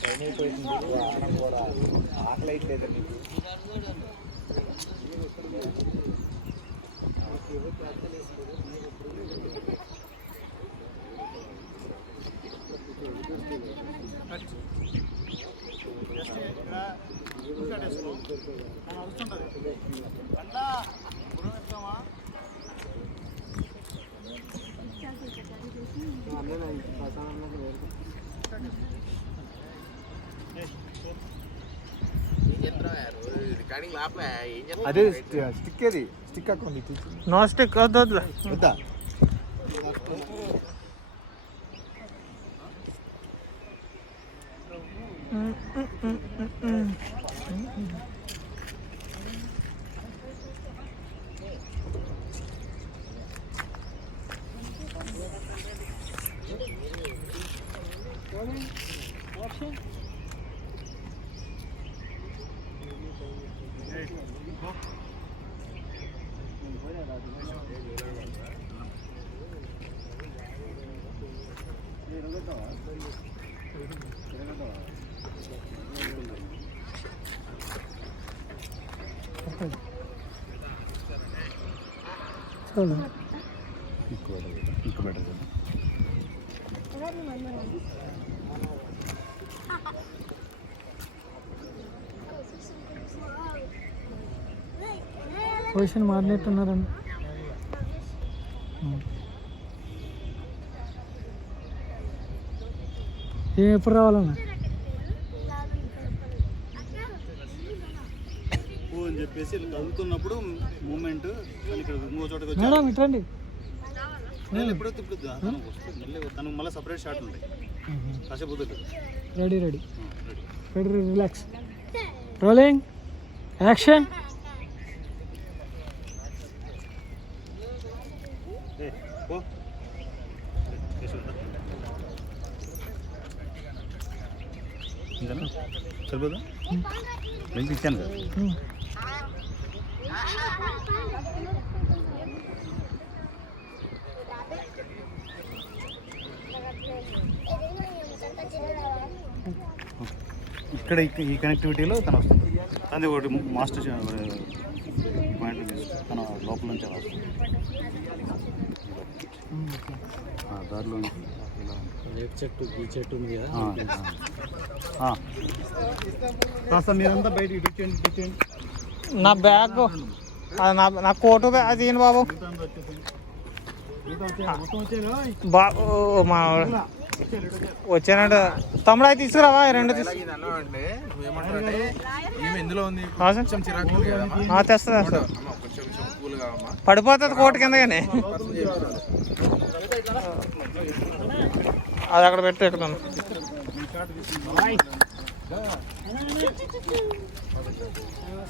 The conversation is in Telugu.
టైం అయిపోయింది వాహనం కూడా ఆకలి మీకు అదే స్టిక్ ఏది? స్టిక్ అకౌంట్ నో స్టిక్ వద్దు. చూడు ఎక్కువ ఎక్కువ బెటర్ పొజిషన్ మారినట్టున్నారండి. ఏం ఎప్పుడు రావాలన్నా? చెప్పేసి ఇలా కదులుతున్నప్పుడు మూమెంట్ ఇక్కడ ఇంకో చోటకి మేడం ఇట్రండి నేను ఎప్పుడైతే ఇప్పుడు తను వస్తే మళ్ళీ తనకు మళ్ళీ సపరేట్ షాట్ ఉంటాయి. కాసేపు వద్దు ready ready. Ready. Relax. Rolling action సరిపోదా? లింక్ ఇచ్చాను కదా. ఇక్కడ ఈ- కనెక్టివిటీలో తను వస్తుంది అది ఒకటి మాస్టర్ పాయింట్ తన లోపల నుంచి అలా వస్తుంది దారిలో. రేపు చెట్టు ఈ చెట్టు ఉంది కదా మీరంతా బయట ఇటు ఇచ్చేయండి. నా బ్యాగ్ అది నా నా కోటు అది ఏంటి బాబు మిగతా అంతా వచ్చేసేయండి. మిగతా వచ్చేయండి, మొత్తం వచ్చేయండి, ఓయ్. బా ఓ, మా. వచ్చానంటే. తమ్ముడు అయితే తీసుకురావా? రెండు తీసుకు ఇది అన్నామంటే నువ్వేమంటావంటే ఈమె ఎందులో ఉంది? ఆ సార్? కొంచెం చిరాకు ఉంది కదమ్మా. ఆ, తెస్తుంది తెస్తుంది అమ్మ కొంచెం కొంచెం కూల్ కావమ్మా పడిపోతుంది కోటు కింద కానీ అది అక్కడ పెట్టు ఇక్కడ